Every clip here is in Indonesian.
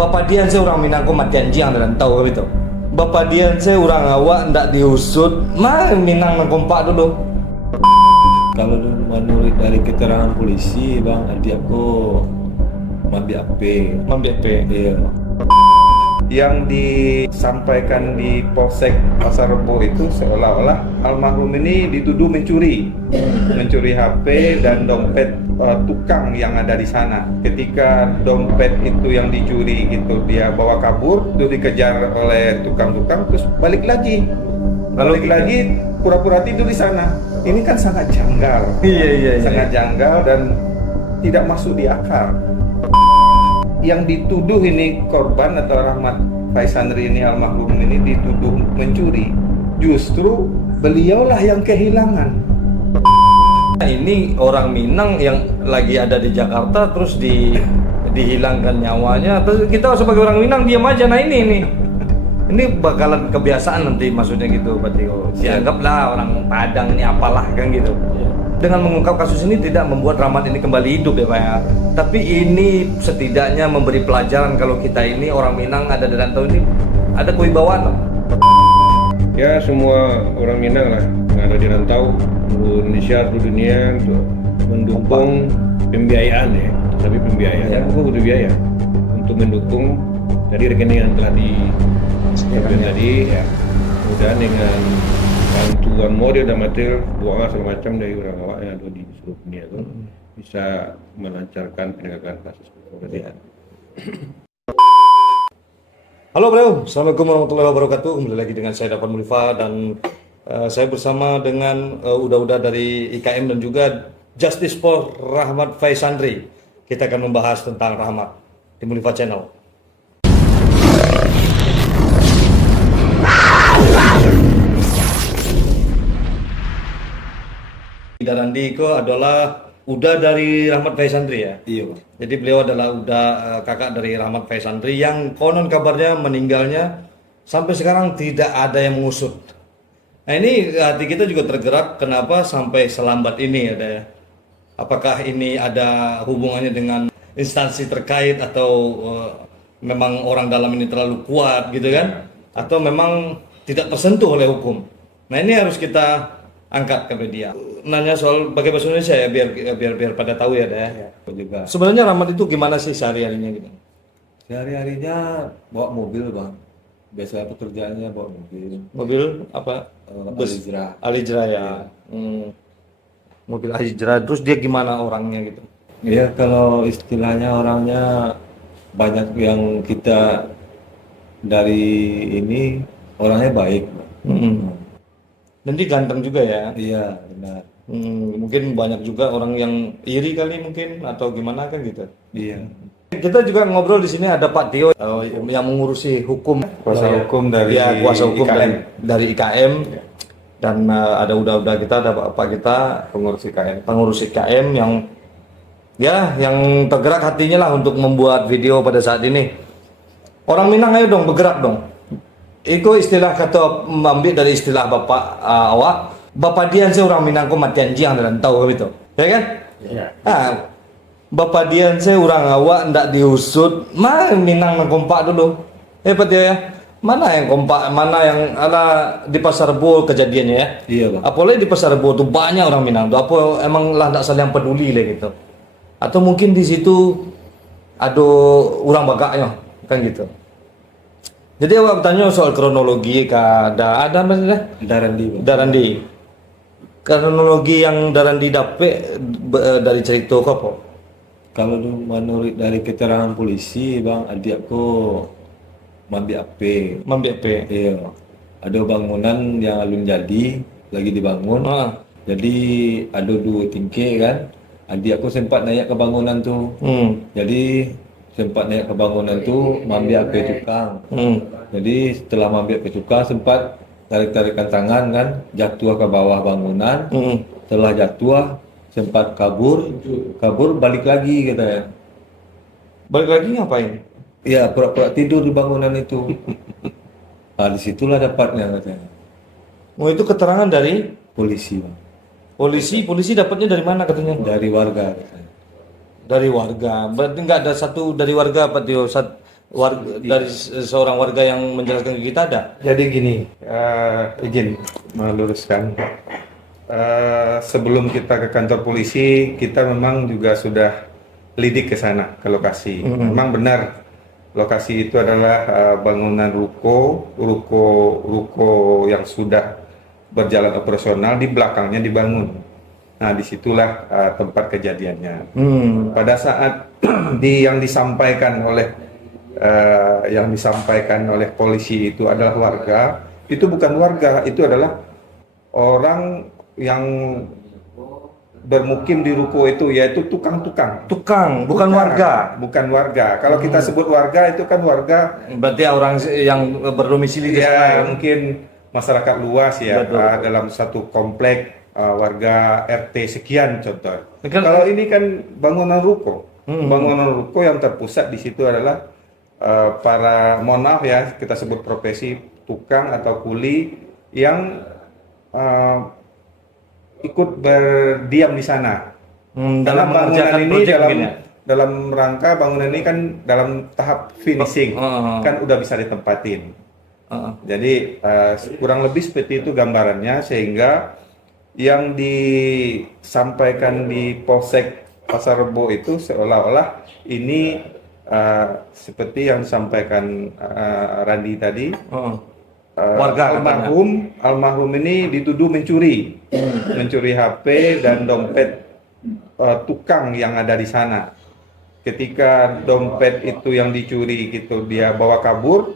Bapak Dian saya orang Minang ko matian jiang dan tahu gitu. Bapak Dian saya orang awak ndak diusut, mah Minang nang kompak dulu. Kalau menurut dari keterangan polisi, bang, adik aku mambi AP. Mambi AP. Iya. Yang disampaikan di Polsek Pasar Rebo itu seolah-olah almarhum ini dituduh mencuri HP dan dompet tukang yang ada di sana. Ketika dompet itu yang dicuri itu dia bawa kabur, itu dikejar oleh tukang-tukang, terus balik lagi pura-pura tidur di sana. Ini kan sangat janggal. Iya. Sangat janggal dan tidak masuk di akal. Yang dituduh ini korban atau Rahmat Faisandri ini almarhum ini dituduh mencuri, justru beliaulah yang kehilangan. Ini orang Minang yang lagi ada di Jakarta terus dihilangkan nyawanya. Terus kita sebagai orang Minang diam aja. Nah ini bakalan kebiasaan nanti maksudnya gitu, berarti dianggaplah orang Padang ini apalah kan gitu. Dengan mengungkap kasus ini tidak membuat Rahmat ini kembali hidup ya Pak ya. Tapi ini setidaknya memberi pelajaran kalau kita ini orang Minang ada di rantau ini ada kewibawaan. Ya, semua orang Minang lah yang ada di rantau seluruh Indonesia, seluruh dunia untuk mendukung pembiayaan ya. Tapi pembiayaan aku butuh biaya untuk mendukung dari rekening yang telah disediakan tadi ya. Mudah dengan bantuan modal dan material, doa segala macam dari orang awak yang ada di seluruh dunia itu bisa melancarkan penegakan kasus kemudian. Halo bro, assalamualaikum warahmatullahi wabarakatuh. Kembali lagi dengan saya Dapan Mulifa dan saya bersama dengan udah dari IKM dan juga Justice for Rahmat Faisandri. Kita akan membahas tentang Rahmat di Mulifa Channel. Darandi itu adalah udah dari Rahmat Faisandri ya? Iya Pak. Jadi beliau adalah udah kakak dari Rahmat Faisandri yang konon kabarnya meninggalnya sampai sekarang tidak ada yang mengusut. Nah ini hati kita juga tergerak kenapa sampai selambat ini ada ya? Apakah ini ada hubungannya dengan instansi terkait atau memang orang dalam ini terlalu kuat gitu kan? Atau memang tidak tersentuh oleh hukum? Nah ini harus kita angkat ke media. Nanya soal pakai bahasa Indonesia ya biar pada tahu ya deh. Ya. Juga. Sebenarnya Rahmat itu gimana sih sehari-harinya gitu? Sehari-harinya bawa mobil bang. Biasa pekerjaannya bawa mobil. Mobil apa? Alijra. Alijra ya. Mobil Alijra. Terus dia gimana orangnya gitu? Ya kalau istilahnya orangnya banyak yang kita dari ini orangnya baik. Dan dia ganteng juga ya? Iya benar. Mungkin banyak juga orang yang iri kali mungkin atau gimana kan gitu. Iya. Kita juga ngobrol di sini ada Pak Tio yang mengurusi hukum, Kuasa hukum dari kuasa hukum IKM. dari IKM. Dan ada udah kita ada Pak kita pengurus IKM yang tergerak hatinya lah untuk membuat video pada saat ini. Orang Minang ayo dong bergerak dong. Itu istilah kata ambil dari istilah bapak awak. Bapak Dian saya orang Minang ko matian jiang dan tahu gitu, ya kan? Iya. Bapak Dian saya orang awak ndak diusut, mah Minang nang kompak dulu. Hebat ya. Mana yang kompak, mana yang ala di Pasar Rebo kejadiannya ya? Iya bang. Apalagi di Pasar Rebo tuh banyak orang Minang tuh. Apa emang lah ndak saling peduli lah gitu? Atau mungkin di situ ada orang bagaknya kan gitu. Jadi awak tanya soal kronologi ada maksudnya? Darandi. Kronologi yang Darandi dapet dari cerita kau apa? Kalau menurut dari keterangan polisi bang, adikku mambi AP. Mambi AP. Iya. Ada bangunan yang alun jadi lagi dibangun. Jadi ada 2 tingkir kan. Adik aku sempat naik ke bangunan tuh. Jadi sempat naik ke bangunan tuh mambi AP tukang. Jadi setelah mambi AP tukang sempat tarik-tarikan tangan kan, jatuh ke bawah bangunan. Setelah jatuh sempat kabur balik lagi katanya. Balik lagi ngapain? Iya, pura-pura tidur di bangunan itu. Nah, disitulah dapatnya katanya. Oh itu keterangan dari Polisi bang. polisi dapatnya dari mana katanya? Dari warga katanya. Dari warga. Berarti nggak ada satu dari warga apa Tio? dari seorang warga yang menjelaskan ke kita ada? Jadi gini, izin meluruskan. Sebelum kita ke kantor polisi, kita memang juga sudah lidik ke sana, ke lokasi. Memang benar, lokasi itu adalah bangunan ruko yang sudah berjalan operasional, di belakangnya dibangun. Nah, disitulah tempat kejadiannya. Pada saat yang disampaikan oleh polisi itu adalah warga, itu bukan warga, itu adalah orang yang bermukim di ruko itu, yaitu tukang-tukang. Tukang, bukan warga. Bukan warga. Kalau kita sebut warga, itu kan warga. Berarti orang yang berdomisili di sana. Ya, mungkin masyarakat luas ya, Betul. dalam satu komplek warga RT sekian contoh. Kan- Kalau ini kan bangunan ruko. Bangunan ruko yang terpusat di situ adalah para, mohon maaf ya, kita sebut profesi tukang atau kuli yang ikut berdiam di sana. Karena Dalam bangunan mengerjakan ini proyek mungkin ya? dalam rangka bangunan ini kan dalam tahap finishing, kan udah bisa ditempatin. Jadi kurang lebih seperti itu gambarannya, sehingga yang disampaikan di Polsek Pasar Rebo itu seolah-olah ini seperti yang disampaikan Randi tadi. Warga almarhum ini dituduh mencuri HP dan dompet tukang yang ada di sana. Ketika dompet itu yang dicuri gitu dia bawa kabur,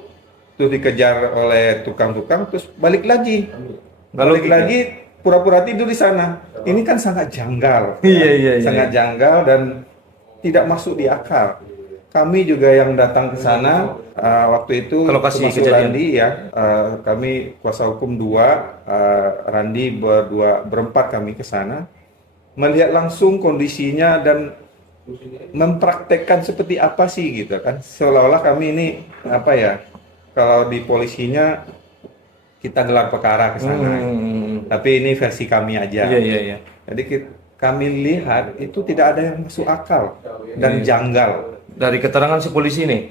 terus dikejar oleh tukang-tukang, terus balik lagi pura-pura tidur di sana. Ini kan sangat janggal. Iya. Sangat janggal dan tidak masuk di akal. Kami juga yang datang ke sana waktu itu, ke lokasi termasuk kejadian. Randi ya, kami kuasa hukum 2, Randi berempat kami ke sana, melihat langsung kondisinya dan mempraktekkan seperti apa sih gitu kan, seolah-olah kami ini apa ya, kalau di polisinya kita gelar perkara ke sana, tapi ini versi kami aja. Iya. Jadi kami lihat itu tidak ada yang masuk akal dan janggal. Dari keterangan si polisi ini,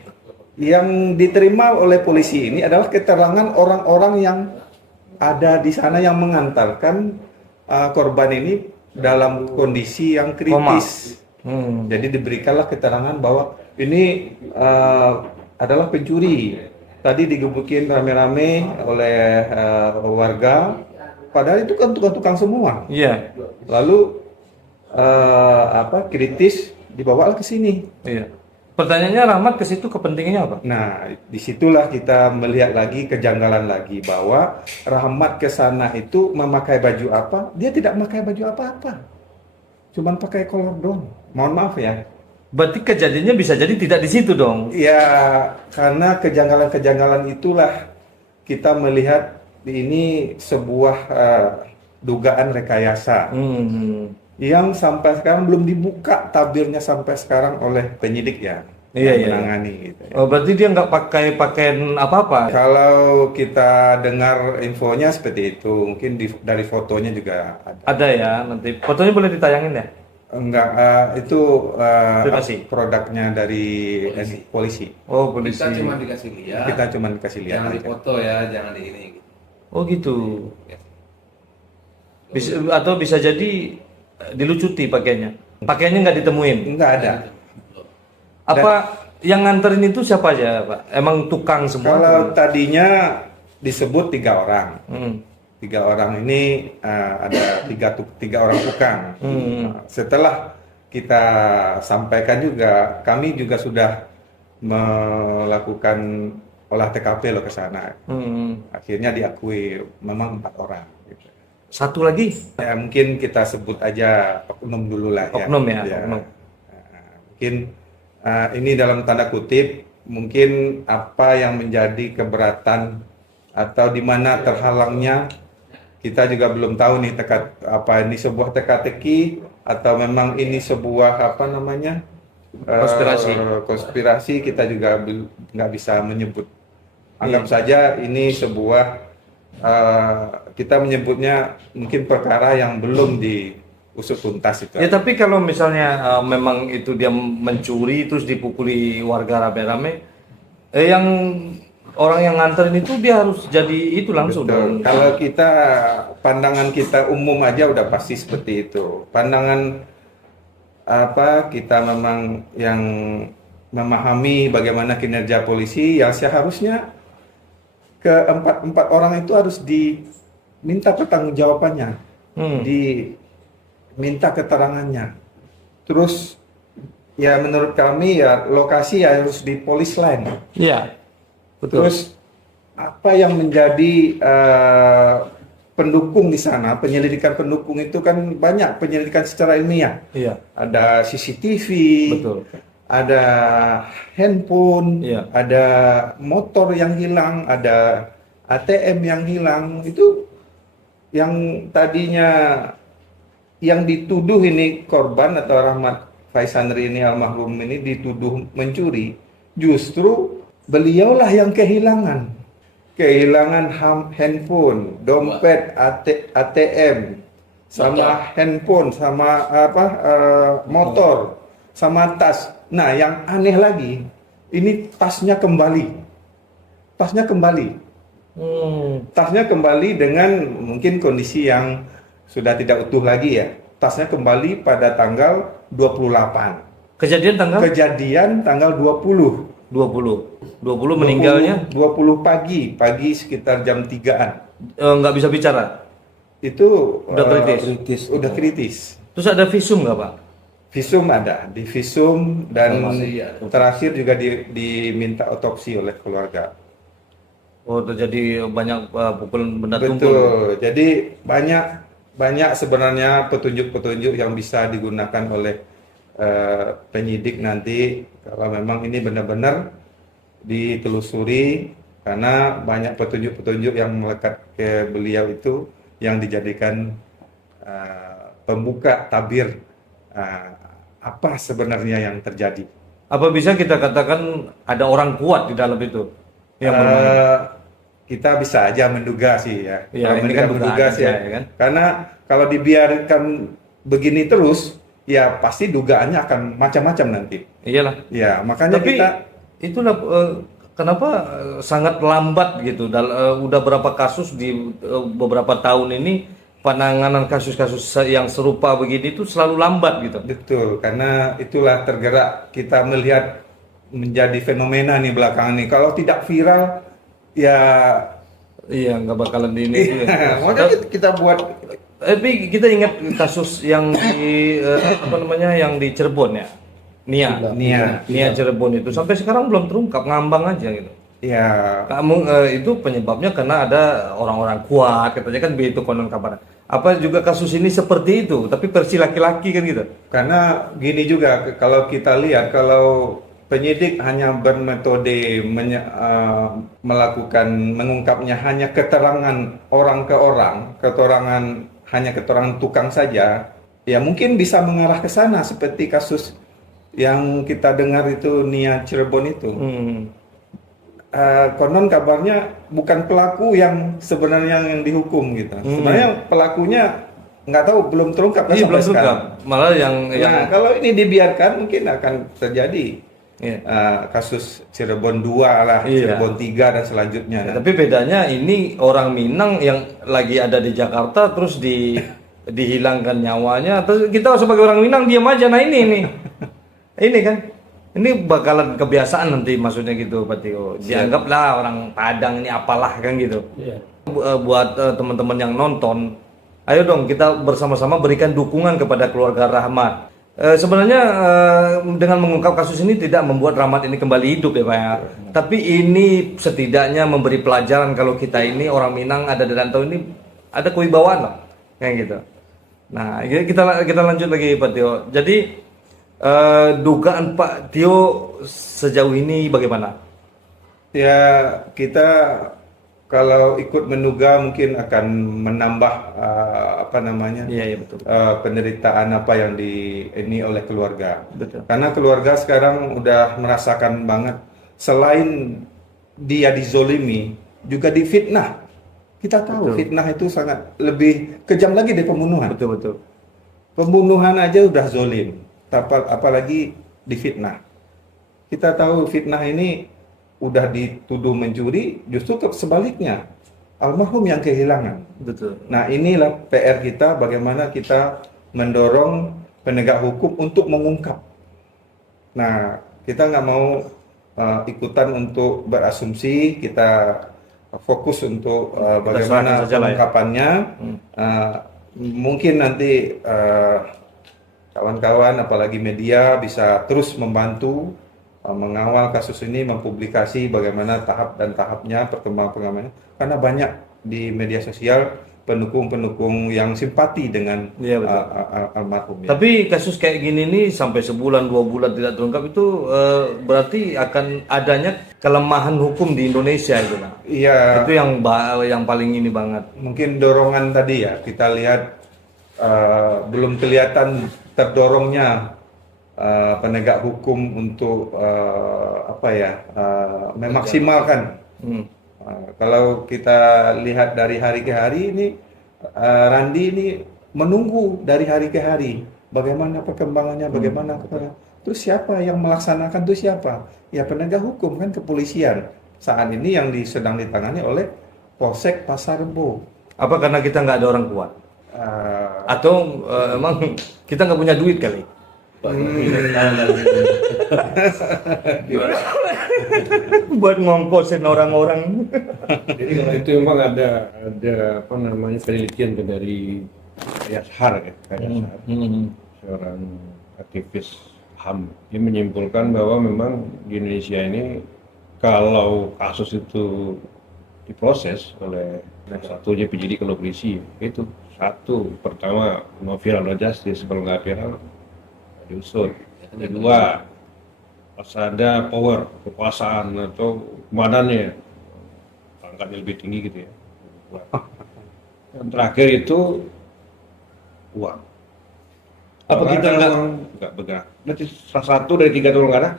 Yang diterima oleh polisi ini adalah keterangan orang-orang yang ada di sana yang mengantarkan korban ini dalam kondisi yang kritis. Jadi diberikanlah keterangan bahwa ini adalah pencuri. Tadi digebukin rame-rame oleh warga, padahal itu kan tukang-tukang semua. iya. Lalu kritis dibawa ke sini. Iya. Pertanyaannya, Rahmat ke situ kepentingannya apa? Nah, disitulah kita melihat lagi kejanggalan lagi bahwa Rahmat ke sana itu memakai baju apa? Dia tidak memakai baju apa-apa, cuman pakai kolor doang. Mohon maaf ya. Berarti kejadiannya bisa jadi tidak di situ dong. Ya, karena kejanggalan-kejanggalan itulah kita melihat ini sebuah dugaan rekayasa. Yang sampai sekarang belum dibuka tabirnya sampai sekarang oleh penyidik ya, yang menangani gitu ya. Oh, berarti dia nggak pakai pakaian apa-apa? Kalau kita dengar infonya seperti itu, mungkin dari fotonya juga ada. Ada ya, nanti fotonya boleh ditayangin ya? Enggak, itu Privasi. produknya dari polisi. Oh, polisi. Kita cuma dikasih lihat. Kita cuma dikasih lihat Jangan aja. dipoto ya, jangan di ini. Oh gitu. Atau bisa jadi dilucuti pakaiannya. Pakaiannya nggak ditemuin. Enggak ada. Apa yang nganterin itu siapa aja, Pak? Emang tukang semua? Kalau tadinya disebut 3 orang. 3 orang ini ada tiga orang tukang. Setelah kita sampaikan juga, kami juga sudah melakukan olah TKP loh ke sana. Akhirnya diakui memang 4 orang. Gitu. Satu lagi? Ya, mungkin kita sebut aja oknum dulu lah ya. Oknum ya, oknum. Mungkin ini dalam tanda kutip, mungkin apa yang menjadi keberatan atau di mana terhalangnya, kita juga belum tahu nih ini sebuah teka-teki atau memang ini sebuah konspirasi kita juga nggak bisa menyebut. Anggap saja ini sebuah kita menyebutnya mungkin perkara yang belum diusut tuntas itu. Ya tapi kalau misalnya memang itu dia mencuri terus dipukuli warga rame-rame, Yang orang yang nganterin itu dia harus jadi itu langsung Betul. dong. Kalau kita pandangan kita umum aja udah pasti seperti itu. Pandangan kita memang yang memahami bagaimana kinerja polisi, yang seharusnya keempat orang itu harus diminta pertanggungjawabannya, diminta keterangannya. Terus ya menurut kami ya lokasi ya harus di police line. Iya. Betul. Terus apa yang menjadi pendukung di sana, penyelidikan pendukung itu kan banyak penyelidikan secara ilmiah. Iya. Ada CCTV, Betul. ada handphone, Iya. ada motor yang hilang, ada ATM yang hilang. Itu yang tadinya yang dituduh ini korban atau Rahmat Faisandri ini almarhum ini dituduh mencuri, justru beliaulah yang kehilangan handphone, dompet, ATM, sama handphone, sama motor, sama tas. Nah, yang aneh lagi, ini tasnya kembali. Tasnya kembali dengan mungkin kondisi yang sudah tidak utuh lagi ya. Tasnya kembali pada tanggal 28. Kejadian tanggal 20 meninggalnya 20 pagi sekitar jam 3-an. Nggak bisa bicara. Itu Udah kritis. udah kritis. Terus ada visum nggak Pak? Visum ada, di visum dan Masih ada. terakhir juga diminta otopsi oleh keluarga. Oh, terjadi banyak pukulan benda tumpul. Betul. Jadi banyak sebenarnya petunjuk-petunjuk yang bisa digunakan oleh penyidik nanti kalau memang ini benar-benar ditelusuri, karena banyak petunjuk-petunjuk yang melekat ke beliau itu yang dijadikan pembuka tabir apa sebenarnya yang terjadi. Apa bisa kita katakan ada orang kuat di dalam itu? Yang bermain? Kita bisa aja menduga sih ya. Ya, Kalau ini kan menduga dugaan sih aja, ya kan? Karena kalau dibiarkan begini terus, ya pasti dugaannya akan macam-macam nanti. Iyalah. Ya, makanya Tapi kita itulah kenapa sangat lambat gitu. Udah berapa kasus di beberapa tahun ini penanganan kasus-kasus yang serupa begini itu selalu lambat gitu. betul, karena itulah tergerak kita melihat menjadi fenomena nih belakangan nih. Kalau tidak viral, ya Iya, nggak bakalan di ini. makanya kita buat. Tapi kita ingat kasus yang di yang di Cirebon ya. Nia Cirebon itu sampai sekarang belum terungkap, ngambang aja gitu. Ya, Kamu itu penyebabnya karena ada orang-orang kuat, katanya kan begitu konon kabarnya. Apa juga kasus ini seperti itu, tapi versi laki-laki kan gitu. karena gini juga kalau kita lihat, kalau penyidik hanya bermetode mengungkapnya hanya keterangan orang ke orang, hanya keterangan tukang saja, ya mungkin bisa mengarah ke sana seperti kasus yang kita dengar itu Nia Cirebon itu. Konon kabarnya bukan pelaku yang sebenarnya yang dihukum gitu. Sebenarnya pelakunya nggak tahu, belum terungkap kan Iya, sampai belum terungkap. sekarang. Malah yang Nah, kalau ini dibiarkan mungkin akan terjadi Iya. kasus Cirebon 2 lah, Iya. Cirebon 3 dan selanjutnya. Ya, tapi bedanya ini orang Minang yang lagi ada di Jakarta terus dihilangkan nyawanya, terus kita sebagai orang Minang diam aja. Nah ini kan, ini bakalan kebiasaan nanti maksudnya gitu Pak Tio. Dianggaplah orang Padang ini apalah kan gitu. Buat teman-teman yang nonton, ayo dong kita bersama-sama berikan dukungan kepada keluarga Rahmat. Sebenarnya dengan mengungkap kasus ini tidak membuat Rahmat ini kembali hidup ya Pak ya. Tapi ini setidaknya memberi pelajaran kalau kita ini orang Minang ada di rantau ini ada kewibawaan lah kayak gitu. Nah kita lanjut lagi Pak Tio. Jadi dugaan Pak Tio sejauh ini bagaimana? Ya, kita kalau ikut menduga mungkin akan menambah Iya betul. penderitaan apa yang ini oleh keluarga. Betul. Karena keluarga sekarang udah merasakan banget, selain dia dizolimi, juga difitnah. Kita tahu fitnah itu sangat lebih kejam lagi dari pembunuhan. Betul. Pembunuhan aja udah zolim, apalagi difitnah. Kita tahu fitnah ini udah dituduh mencuri, justru sebaliknya almarhum yang kehilangan. Betul. Nah, inilah PR kita, bagaimana kita mendorong penegak hukum untuk mengungkap. Nah, kita nggak mau ikutan untuk berasumsi, kita fokus untuk bagaimana serahkan saja lah ya. pengungkapannya. Mungkin nanti kawan-kawan, apalagi media, bisa terus membantu mengawal kasus ini, mempublikasi bagaimana tahap dan tahapnya, perkembangan-perkembangannya. Karena banyak di media sosial pendukung-pendukung yang simpati dengan Iya, betul. almarhum. Ya. Tapi kasus kayak gini nih sampai sebulan 2 bulan tidak terungkap itu berarti akan adanya kelemahan hukum di Indonesia itu, Pak. Iya, Itu yang paling ini banget. mungkin dorongan tadi ya, kita lihat belum kelihatan terdorongnya penegak hukum untuk memaksimalkan. Kalau kita lihat dari hari ke hari ini, Randi ini menunggu dari hari ke hari bagaimana perkembangannya, bagaimana terus siapa yang melaksanakan itu siapa? Ya penegak hukum kan, kepolisian. Saat ini yang sedang ditangani oleh Polsek Pasar Rebo. Apa karena kita nggak ada orang kuat? Atau emang kita nggak punya duit kali? Buat ngongkosin orang-orang. Jadi kalau itu memang ada apa namanya penelitian dari Yashar ya, Yashar, seorang aktivis HAM. Dia menyimpulkan bahwa memang di Indonesia ini kalau kasus itu diproses oleh satunya penyidik kalau polisi, itu satu, pertama no viral no justice, kalau nggak viral diusut. Kedua, pas ada power, kekuasaan atau komandannya pangkatnya lebih tinggi gitu ya. Yang terakhir itu uang. Apa kita nggak bergerak? Berarti salah satu dari 3 itu nggak ada.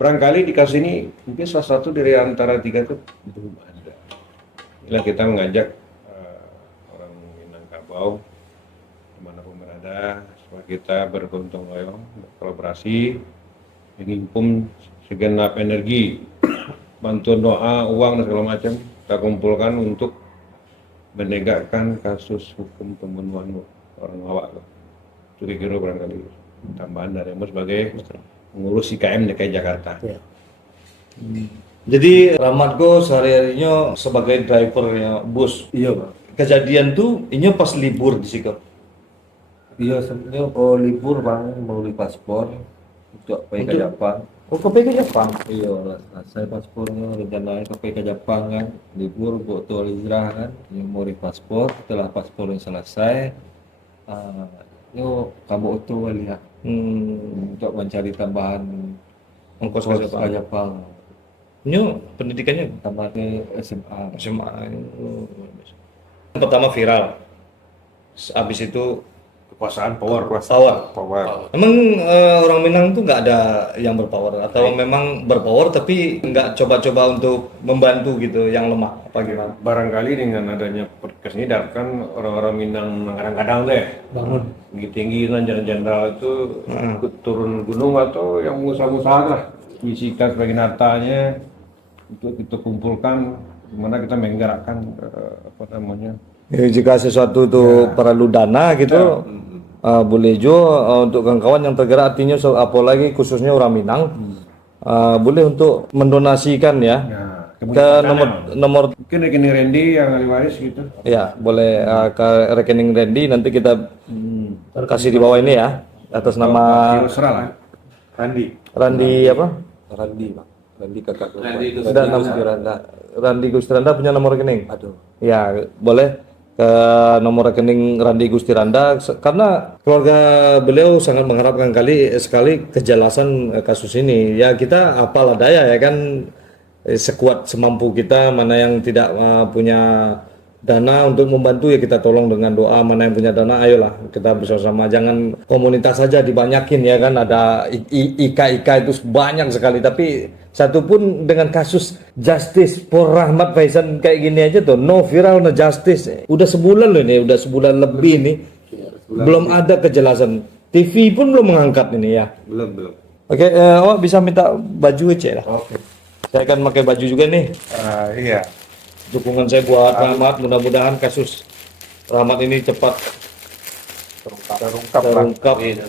Barangkali di kasus ini mungkin salah satu dari antara 3 itu belum ada. Inilah kita mengajak orang Minangkabau dimanapun berada supaya kita bergotong royong, berkolaborasi, mengimpun segenap energi, bantuan doa, uang dan segala macam kita kumpulkan untuk menegakkan kasus hukum pembunuhan orang awak. Itu kira barangkali tambahan dari Emos sebagai pengurus IKM DKI Jakarta. Ya. Jadi Ramadgo sehari-harinya sebagai drivernya bus. Iya, Pak. Kejadian tuh ini pas libur di Sikap. Iya, sebenarnya libur Bang, mau beli paspor untuk pergi ke Untuk- Jepang. Oh, ke Jepang. Iya, saya paspornya rencananya ke pergi ke Jepang kan, libur buat tuh hijrah kan, yang mau beli paspor. Setelah paspornya selesai, yuk kamu itu lihat untuk mencari tambahan Ongkos kos ke ke Jepang. Jepang. Ini pendidikannya Tamatnya SMA. SMA. Pertama viral. Habis itu Kekuasaan power. power. Emang orang Minang tuh nggak ada yang berpower atau memang berpower tapi nggak coba-coba untuk membantu gitu yang lemah apa gimana? Barangkali dengan adanya podcast ini kan orang-orang Minang kadang-kadang deh bangun tinggi dan jenderal itu ikut turun gunung atau yang usaha-usaha lah isikan sebagai hartanya untuk kita kumpulkan gimana kita menggerakkan apa namanya. Ya, jika sesuatu itu perlu dana gitu, boleh juga untuk kawan-kawan yang tergerak artinya apalagi khususnya orang Minang, boleh untuk mendonasikan ya ke nomor Mungkin rekening Randy yang ahli waris gitu. ya boleh ke rekening Randy nanti kita kasih di bawah ini ya atas nama Serah lah. Randi apa? Randi, Pak. Randi kakak gue. Randi itu Ada nama Randi Gustiranda punya nomor rekening. Aduh. Ya, boleh ke nomor rekening Randi Gustiranda karena keluarga beliau sangat mengharapkan sekali kejelasan kasus ini. Ya kita apalah daya ya kan sekuat semampu kita, mana yang tidak punya dana untuk membantu ya kita tolong dengan doa, mana yang punya dana ayolah kita bersama-sama, jangan komunitas saja dibanyakin ya kan, ada IKA itu banyak sekali tapi satu pun dengan kasus justice for Rahmat Faizan kayak gini aja tuh no viral no justice udah sebulan loh ini, udah sebulan lebih ini belum ada kejelasan, TV pun belum mengangkat ini ya. Belum. Oke, bisa minta baju aja lah. Oke. Saya akan pakai baju juga nih. Iya. Dukungan saya buat Rahmat, mudah-mudahan kasus Rahmat ini cepat Terungkap lah.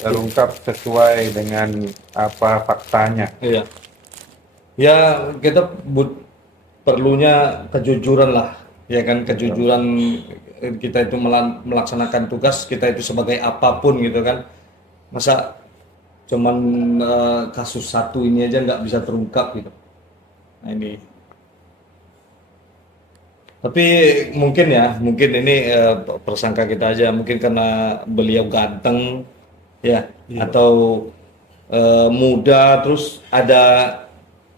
Terungkap sesuai dengan apa faktanya. Iya. Ya kita perlunya kejujuran lah, ya kan, kejujuran kita itu melaksanakan tugas kita itu sebagai apapun gitu kan. Masa cuman kasus satu ini aja nggak bisa terungkap gitu. Nah ini. Tapi mungkin ini persangka kita aja, mungkin karena beliau ganteng ya, atau muda, terus ada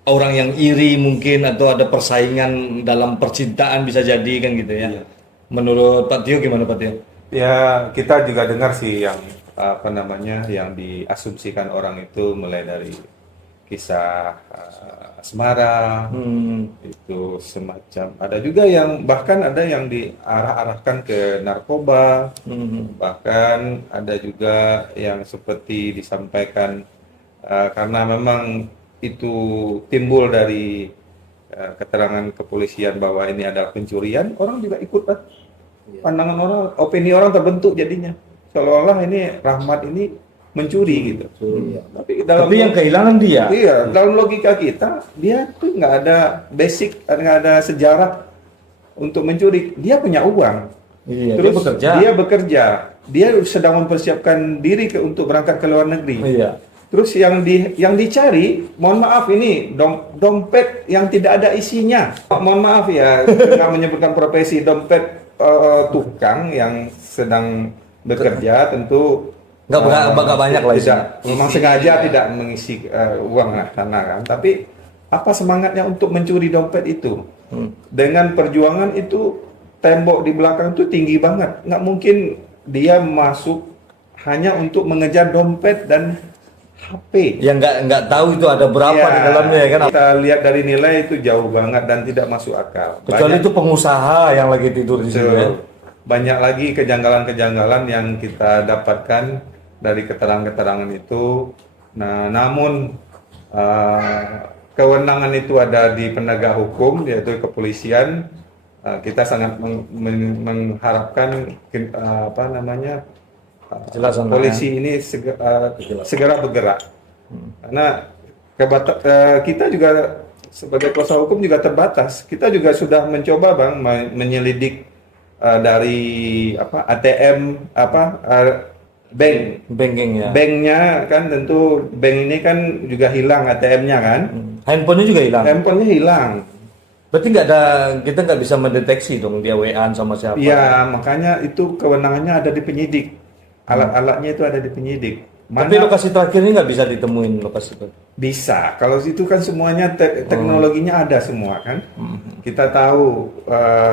orang yang iri mungkin, atau ada persaingan dalam percintaan, bisa jadi kan gitu ya. Menurut Pak Tio gimana Pak Tio? Ya, kita juga dengar sih yang yang diasumsikan orang itu mulai dari kisah asmara, itu semacam. Ada juga yang bahkan ada yang diarah-arahkan ke narkoba, bahkan ada juga yang seperti disampaikan karena memang itu timbul dari keterangan kepolisian bahwa ini adalah pencurian, orang juga ikut lah. Pandangan orang, opini orang terbentuk jadinya. Seolah-olah ini Rahmat ini mencuri gitu. Tapi yang kehilangan dia. Iya, dalam logika kita, dia tuh nggak ada basic, nggak ada sejarah untuk mencuri. Dia punya uang. Iya, Terus dia bekerja. Dia sedang mempersiapkan diri untuk berangkat ke luar negeri. Iya. Terus yang dicari, mohon maaf ini dompet yang tidak ada isinya. Mohon maaf ya, nggak menyebutkan profesi, dompet tukang yang sedang bekerja tentu nggak banyak lah isinya. Memang sengaja tidak mengisi uang sana kan. Tapi apa semangatnya untuk mencuri dompet itu? Dengan perjuangan itu, tembok di belakang itu tinggi banget. Nggak mungkin dia masuk hanya untuk mengejar dompet dan HP. Yang nggak tahu itu ada berapa di dalamnya ya kan. Kita lihat dari nilai itu jauh banget dan tidak masuk akal. Kecuali itu pengusaha yang lagi tidur di situ ya. Banyak lagi kejanggalan-kejanggalan yang kita dapatkan dari keterangan-keterangan itu. Nah, namun kewenangan itu ada di penegak hukum, yaitu kepolisian. Kita sangat mengharapkan polisi ini segera bergerak. Karena kita juga sebagai kuasa hukum juga terbatas. Kita juga sudah mencoba Bang menyelidik dari ATM Banking ya. Banknya kan tentu bank ini kan juga hilang ATM-nya kan. Handphonenya juga hilang. Handphonenya hilang. Berarti kita nggak bisa mendeteksi dong dia WA sama siapa. Iya, makanya itu kewenangannya ada di penyidik. Alat-alatnya itu ada di penyidik. Tapi lokasi terakhir ini nggak bisa ditemuin lokasi itu. Bisa. Kalau itu kan semuanya teknologinya ada semua kan. Kita tahu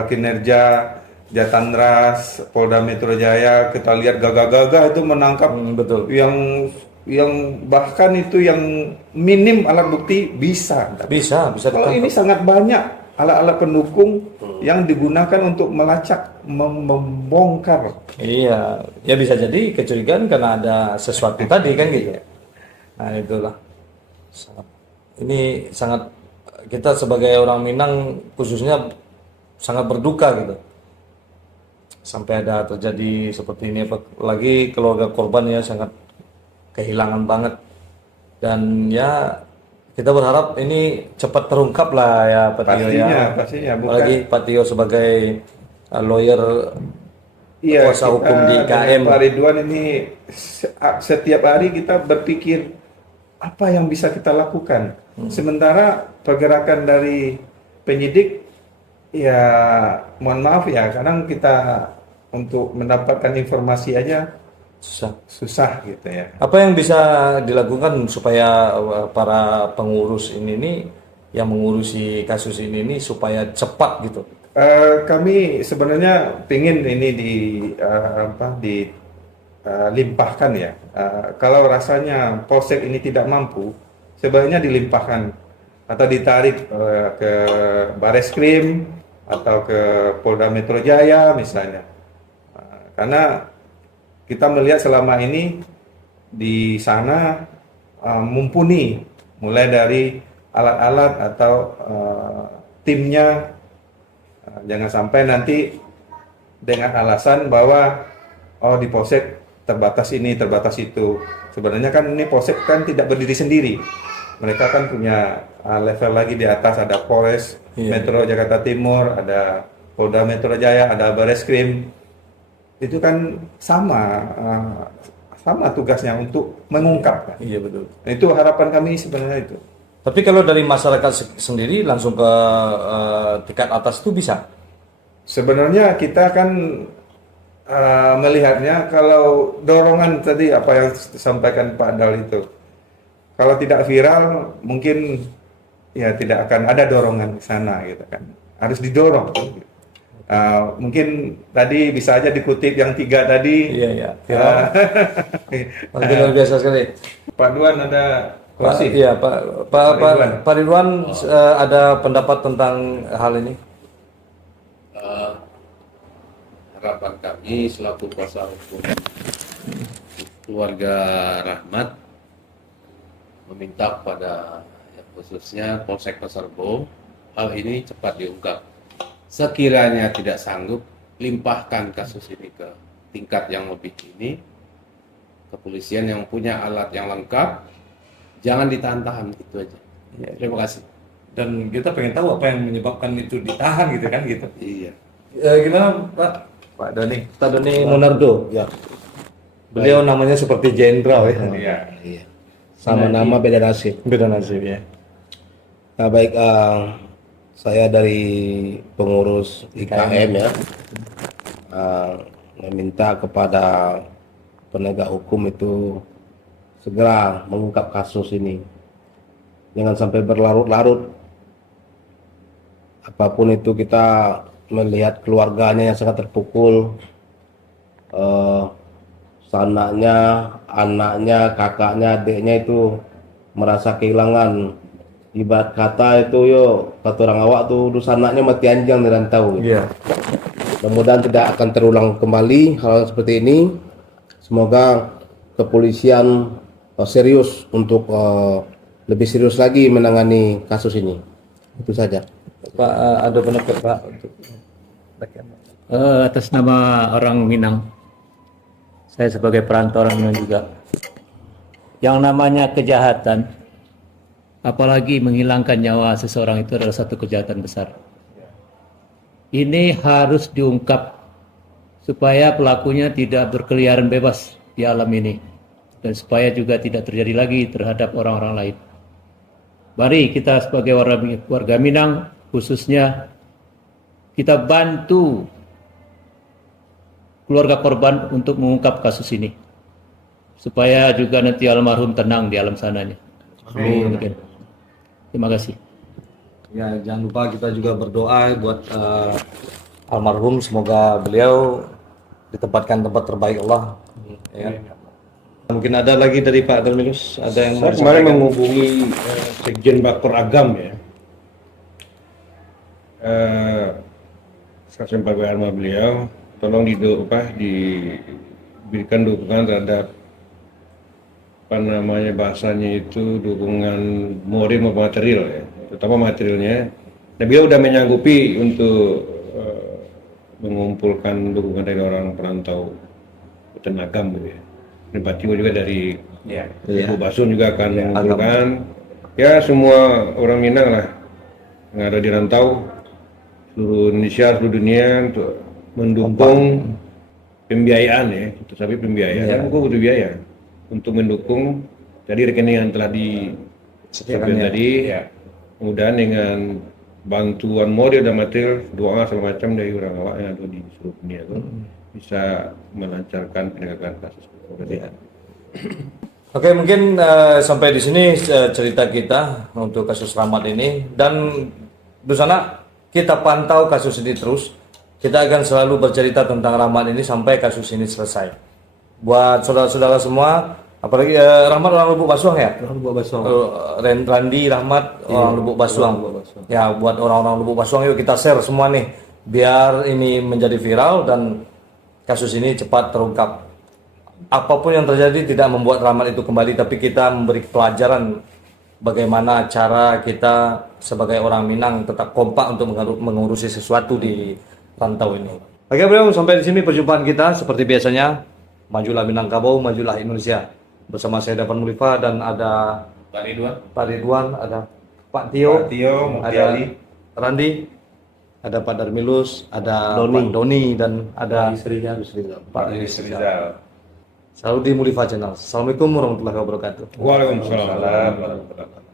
kinerja Jatandras, Polda Metro Jaya, kita lihat gagah-gagah itu menangkap betul. Yang bahkan itu yang minim alat bukti bisa. Bisa Kalau ini sangat banyak alat-alat pendukung yang digunakan untuk melacak, membongkar. Iya, ya bisa jadi kecurigaan karena ada sesuatu tadi kan gitu. Nah itulah. Ini sangat, kita sebagai orang Minang khususnya sangat berduka gitu. Sampai ada terjadi seperti ini, apalagi keluarga korban ya sangat kehilangan banget. Dan ya kita berharap ini cepat terungkap lah ya Pak Tio ya. Pastinya. Apalagi Pak Tio sebagai lawyer, kuasa hukum di IKM. Pak Ridwan ini setiap hari kita berpikir apa yang bisa kita lakukan. Sementara pergerakan dari penyidik ya mohon maaf ya, kadang kita untuk mendapatkan informasi aja susah gitu ya. Apa yang bisa dilakukan supaya para pengurus ini yang mengurusi kasus ini supaya cepat gitu? Kami sebenarnya ingin ini dilimpahkan ya. Kalau rasanya Polsek ini tidak mampu, sebaiknya dilimpahkan atau ditarik ke Bareskrim atau ke Polda Metro Jaya misalnya. Karena kita melihat selama ini di sana mumpuni, mulai dari alat-alat atau timnya. Jangan sampai nanti dengan alasan bahwa di Polsek terbatas ini, terbatas itu. Sebenarnya kan ini Polsek kan tidak berdiri sendiri. Mereka kan punya level lagi di atas, ada Polres Metro Jakarta Timur, ada Polda Metro Jaya, ada Bareskrim. Itu kan sama tugasnya untuk mengungkap. Iya betul. Itu harapan kami sebenarnya itu. Tapi kalau dari masyarakat sendiri langsung ke tingkat atas itu bisa? Sebenarnya kita kan melihatnya kalau dorongan tadi apa yang disampaikan Pak Dal itu, kalau tidak viral mungkin ya tidak akan ada dorongan ke sana gitu kan, harus didorong. Mungkin tadi bisa aja dikutip yang 3 tadi. Iya. Luar biasa sekali. Pak Duan ada closing? Iya Pak Ridwan ada pendapat tentang hal ini? Harapan kami selaku kuasa hukum keluarga Rahmat meminta kepada khususnya Polsek Pasar Rebo hal ini cepat diungkap. Sekiranya tidak sanggup, limpahkan kasus ini ke tingkat yang lebih tinggi, kepolisian yang punya alat yang lengkap, jangan ditahan-tahan, itu aja. Terima kasih. Dan kita pengen tahu apa yang menyebabkan itu ditahan gitu kan gitu. Iya. Gimana Pak Doni? Pak Doni Monardo. Ya, Beliau namanya seperti jenderal ya. iya. Sama nama beda nasib. Beda nasib ya. Nah, baik, saya dari pengurus IKM ya, meminta kepada penegak hukum itu segera mengungkap kasus ini. Jangan sampai berlarut-larut. Apapun itu, kita melihat keluarganya yang sangat terpukul, sanaknya, anaknya, kakaknya, adiknya itu merasa kehilangan. Ibarat kata itu kata orang awak tuh sanaknya mati anjing di rantau. Iya. Mudah-mudahan tidak akan terulang kembali hal seperti ini. Semoga kepolisian serius untuk lebih serius lagi menangani kasus ini. Itu saja. Pak ada pendapat Pak untuk atas nama orang Minang, saya sebagai perantau orang Minang juga, yang namanya kejahatan, apalagi menghilangkan nyawa seseorang, itu adalah satu kejahatan besar. Ini harus diungkap supaya pelakunya tidak berkeliaran bebas di alam ini, dan supaya juga tidak terjadi lagi terhadap orang-orang lain. Mari kita sebagai warga Minang khususnya kita bantu keluarga korban untuk mengungkap kasus ini, supaya juga nanti almarhum tenang di alam sananya. Amin. Terima kasih. Ya, jangan lupa kita juga berdoa buat almarhum, semoga beliau ditempatkan tempat terbaik Allah. Ya. Mungkin ada lagi dari Pak Darmilus, ada yang Saya kemarin menghubungi Sekjen Bakor Agam ya. Saya sempat WA sama beliau, tolong diberikan dukungan terhadap bahasanya itu dukungan moral maupun material ya, terutama materialnya. Dan beliau sudah menyanggupi untuk mengumpulkan dukungan dari orang perantau Hutan Agam gitu ya. Dan Pak Tio juga dari Bu Basun juga akan mengumpulkan. Ya, semua orang Minang lah yang ada di rantau seluruh Indonesia, seluruh dunia untuk mendukung pembiayaan ya, tapi pembiayaan kan butuh biaya untuk mendukung tadi rekening yang telah disediakan tadi. Kemudian dengan bantuan modal dan material, doa segala macam dari orang awak yang ada di seluruh dunia itu bisa melancarkan penegakan kasus. Oke, mungkin sampai di sini cerita kita untuk kasus Rahmat ini, dan di sana kita pantau kasus ini terus. Kita akan selalu bercerita tentang Rahmat ini sampai kasus ini selesai. Buat saudara-saudara semua, apalagi Rahmat orang Lubuk Basuang ya? Lubuk Basuang. Randi Rahmat orang Lubuk Basuang. Ya, buat orang-orang Lubuk Basuang, yuk kita share semua nih, biar ini menjadi viral dan kasus ini cepat terungkap. Apapun yang terjadi tidak membuat Rahmat itu kembali, tapi kita memberi pelajaran bagaimana cara kita sebagai orang Minang tetap kompak untuk mengurusi sesuatu di rantau ini. Oke bro, sampai di sini perjumpaan kita seperti biasanya. Majulah Minangkabau, majulah Indonesia. Bersama saya Dapan Mulifa dan ada Pak Ridwan, ada Pak Tio, ada Randi, ada Pak Darmilus, ada Pak Doni dan ada Pak Rizal. Selalu di Mulifa Channel. Assalamualaikum warahmatullahi wabarakatuh. Waalaikumsalam.